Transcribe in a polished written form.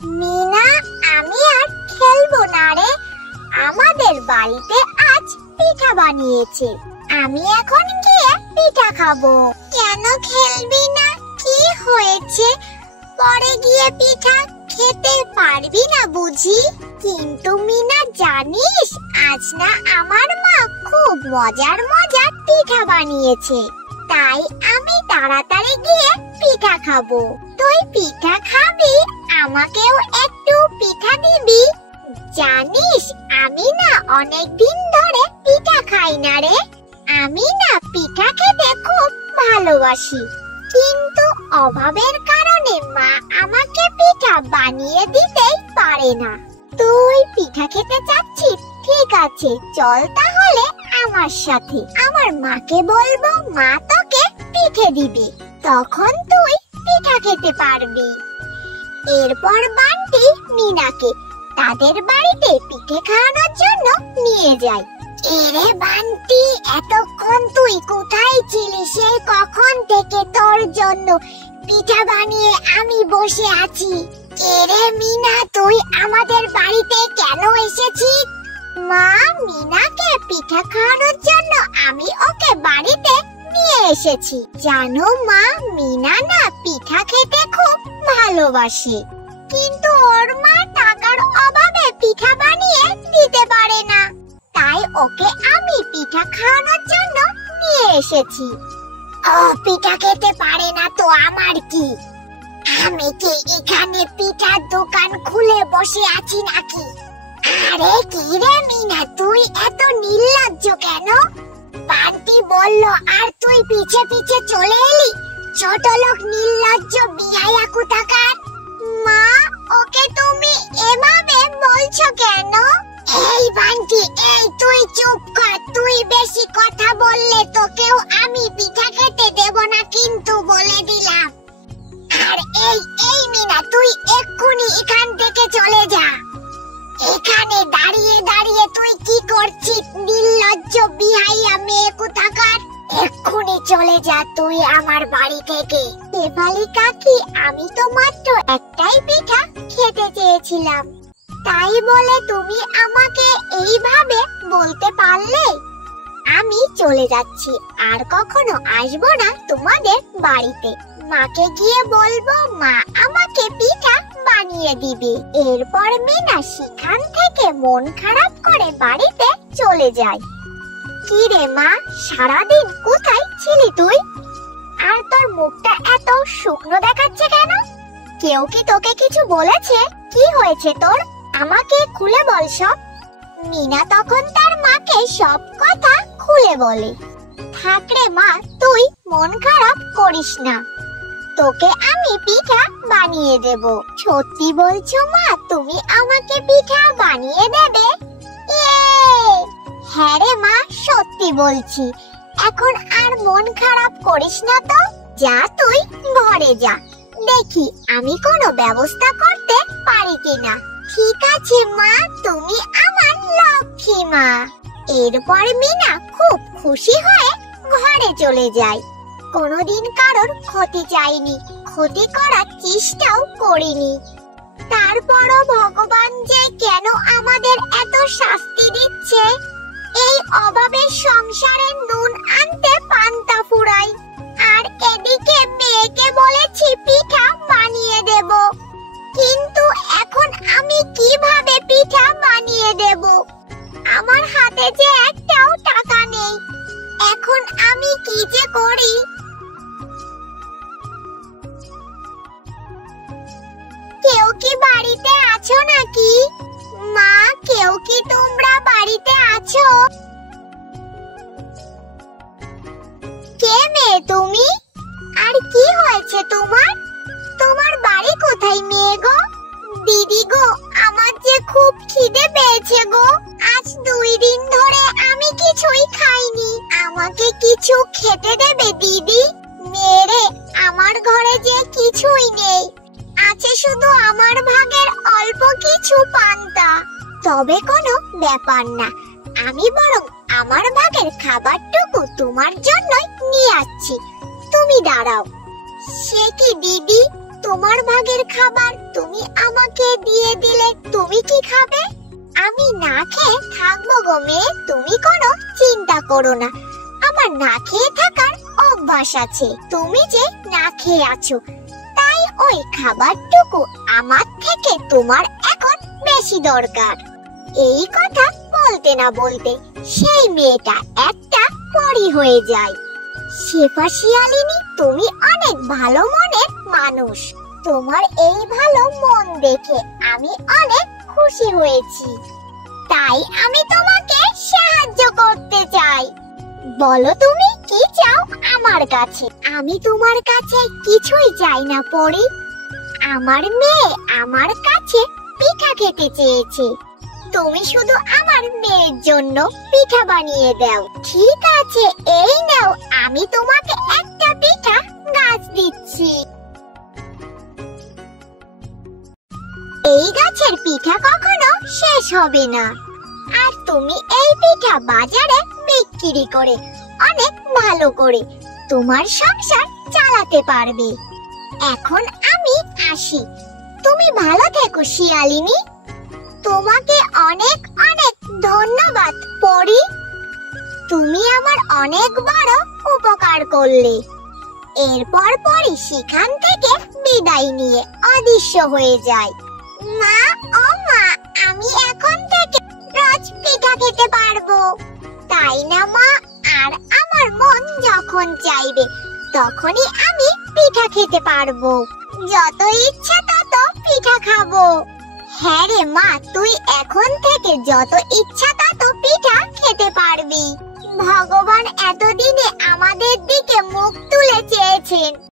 মিনা, আমি আর খেলবো না রে। আমাদের বাড়িতে আজ পিঠা বানিয়েছে, আমি এখন গিয়ে পিঠা খাবো। কেন খেলবি না? কি হয়েছে? পরে গিয়ে পিঠা খেতে পারবি না বুঝি? কিন্তু মিনা, জানিস আজ না আমার মা খুব মজার মজার পিঠা বানিয়েছে, তাই আমি তাড়াতাড়ি গিয়ে পিঠা খাবো। তুই পিঠা খাবি? আমাকেও একটু পিঠা দিবি? জানিস আমি না অনেকদিন ধরে পিঠা খাই না রে। আমি না পিঠা খেতে খুব ভালোবাসি, কিন্তু অভাবের কারণে মা আমাকে পিঠা বানিয়ে দিতেই পারে না। তুই পিঠা খেতে চাচ্ছিস? ঠিক আছে, চল তাহলে আমার সাথে। আমার মাকে বলবো, মা তোকে পিঠে দিবে, তখন তুই পিঠা খেতে পারবি। এরপর বান্টি মিনাকে তাদের বাড়িতে পিঠে খাওয়ানোর জন্য নিয়ে যায়। এরে বান্টি, এতক্ষণ তুই কোথায় ছিলি? সেই কখন থেকে তোর জন্য পিঠা বানিয়ে আমি বসে আছি। এরে মিনা, তুই আমাদের বাড়িতে কেন এসেছিস? মা, মিনাকে পিঠা খাওয়ানোর জন্য আমি ওকে বাড়িতে নিয়ে এসেছি। জানো মা, মিনা না পিঠা খেতে খুব ভালোবাসে, কিন্তু ওর মা টাকার অভাবে পিঠা বানিয়ে দিতে পারে না, তাই ওকে আমি পিঠা খাওয়ানোর জন্য নিয়ে এসেছি। ও পিঠা খেতে পারে না তো আমার কি? আমি কি এখানে পিঠার দোকান খুলে বসে আছি নাকি? আরে কি রে মিনা, তুই এত নির্লজ্জ কেন? বান্টি বলল আর তুই পিছে পিছে চলে এলি। ছোট লোক, নির্লজ্জ, বিয়ায়া কোথাকার। মা, ওকে তুমি এভাবে বলছো কেন? এই বান্টি, এই তুই চুপ কর। তুই বেশি কথা বললে তোকেও আমি পিঠা খেতে দেব না কিন্তু, বলে দিলাম। আর এই মিনা, তুই এক্ষুনি এখান থেকে চলে যা। এখানে দাঁড়িয়ে দাঁড়িয়ে তুই কি করছিস? নির্লজ্জ, বিহাইয়া মেয়ে কোথাকার! এক্ষুনি চলে যা তুই আমার বাড়ি থেকে। শেফালি কাকি, আমি তো মাত্র একটাই পিঠা খেতে চেয়েছিলাম, তাই বলে তুমি আমাকে এইভাবে বলতে পারলে? আমি চলে যাচ্ছি, আর কখনো আসবো না তোমাদের বাড়িতে। মাকে গিয়ে বলবো মা আমাকে পিঠা বানিয়ে দিবে। এরপর মিনা সেখান থেকে মন খারাপ করে বাড়িতে চলে যায়। কি রে মা, সারাদিন কোথায় ছিলি তুই? আর তোর মুখটা এত শুকনো দেখাচ্ছে কেন? কেউ কি তোকে কিছু বলেছে? কি হয়েছে তোর? আমাকে খুলে বল সব। মিনা তখন তার মাকে সব কথা খুলে বলে। থাক রে মা, তুই মন খারাপ করিস না, তোকে আমি পিঠা বানিয়ে দেব। সত্যি বলছো মা, তুমি আমাকে পিঠা বানিয়ে দেবে? হ্যাঁ রে মা, সত্যি বলছি। এখন আর মন খারাপ করিস না তো, যা তুই ঘরে যা, দেখি আমি কোনো ব্যবস্থা করতে পারি কিনা। ঠিক আছে মা, তুমি আমার লক্ষ্মী মা। এরপর মিনা খুব খুশি হয়ে ঘরে চলে যায়। কোনোদিন কারোর ক্ষতি চাইনি, ক্ষতি করার চেষ্টাও করিনি। তারপরও ভগবান যে কেন আমাদের এত শাস্তি দিচ্ছে? এই অভাবের সংসারে নুন আনতে পান্তা ফুরাই, আর এদিকে মেয়েকে বলেছি পিঠা বানিয়ে দেব, কিন্তু এখন আমি কিভাবে পিঠা বানিয়ে দেব? আমার হাতে যে একটাও টাকা নেই, এখন আমি কি যে করি? কেউ কি বাড়িতে আছো নাকি? মা, কেউ কি তোমরা বাড়িতে আছো? কে মেয়ে তুমি? আর কি হয়েছে তোমার? তোমার বাড়ি কোথায় মেয়ে গো? দিদি গো, আমার যে খুব খিদে পেয়েছে গো। আজ 2 দিন ধরে আমি কিছুই খাইনি, আমাকে কিছু খেতে দেবে দিদি? মেরে, আমার ঘরে যে কিছুই নেই, আছে শুধু আমার ভাগের অল্প কিছু পান্তা। তবে কোনো ব্যাপার না, আমি বরং আমার ভাগের খাবারটুকু তোমার জন্যই নিয়ে আসছি, তুমি দাঁড়াও। সে কি দিদি, তোমার ভাগের খাবার তুমি আমাকে দিয়ে দিলে তুমি কি খাবে? আমি না খেয়ে থাকবো গো মেয়ে, তুমি কোনো চিন্তা করো না। আমার না খেয়ে থাকার অভ্যাস আছে। তুমি যে না খেয়ে আছো, তাই ওই খাবারটুকু আমার থেকে তোমার এখন বেশি দরকার। এই কথা বলতে না বলতে সেই মেয়েটা একটা পরী হয়ে যায়। শেফা শিয়ালিনী, তুমি অনেক ভালো মনের মানুষ। তোমার এই ভালো মন দেখে আমি অনেক খুশি হয়েছি। তাই আমি তোমাকে সাহায্য করতে চাই। বলো তুমি কি চাও আমার কাছে? আমি তোমার কাছে কিছুই চাই না পরী। আমার মেয়ে আমার কাছে পিঠা খেতে চেয়েছে। তুমি শুধু আমার মেয়ের জন্য পিঠা বানিয়ে দাও। ঠিক আছে, এই নাও, আমি তোমাকে একটা পিঠা গাছ দিচ্ছি। এই গাছের পিঠা কখনো শেষ হবে না, আর তুমি এই পিঠা বাজারে বিক্রি করে অনেক ভালো করে তোমার সংসার চালাতে পারবে। এখন আমি আসি, তুমি ভালো থেকো শিয়ালিনী। তোমাকে অনেক অনেক ধন্যবাদ পরী, তুমি আমার অনেক বড় উপকার করলে। এরপর পরী সেখান থেকে বিদায় নিয়ে অদৃশ্য হয়ে যায়। মা, ও মা, আমি এখন থেকে রোজ পিঠা খেতে পারবো, তাই না মা? আর আমার মন যখন চাইবে তখনই আমি পিঠা খেতে পারবো। যত ইচ্ছা তত পিঠা খাবো। হ্যাঁ রে মা, তুই এখন থেকে যত ইচ্ছা তত পিঠা খেতে পারবি। ভগবান এতদিনে আমাদের দিকে মুখ তুলে চেয়েছেন।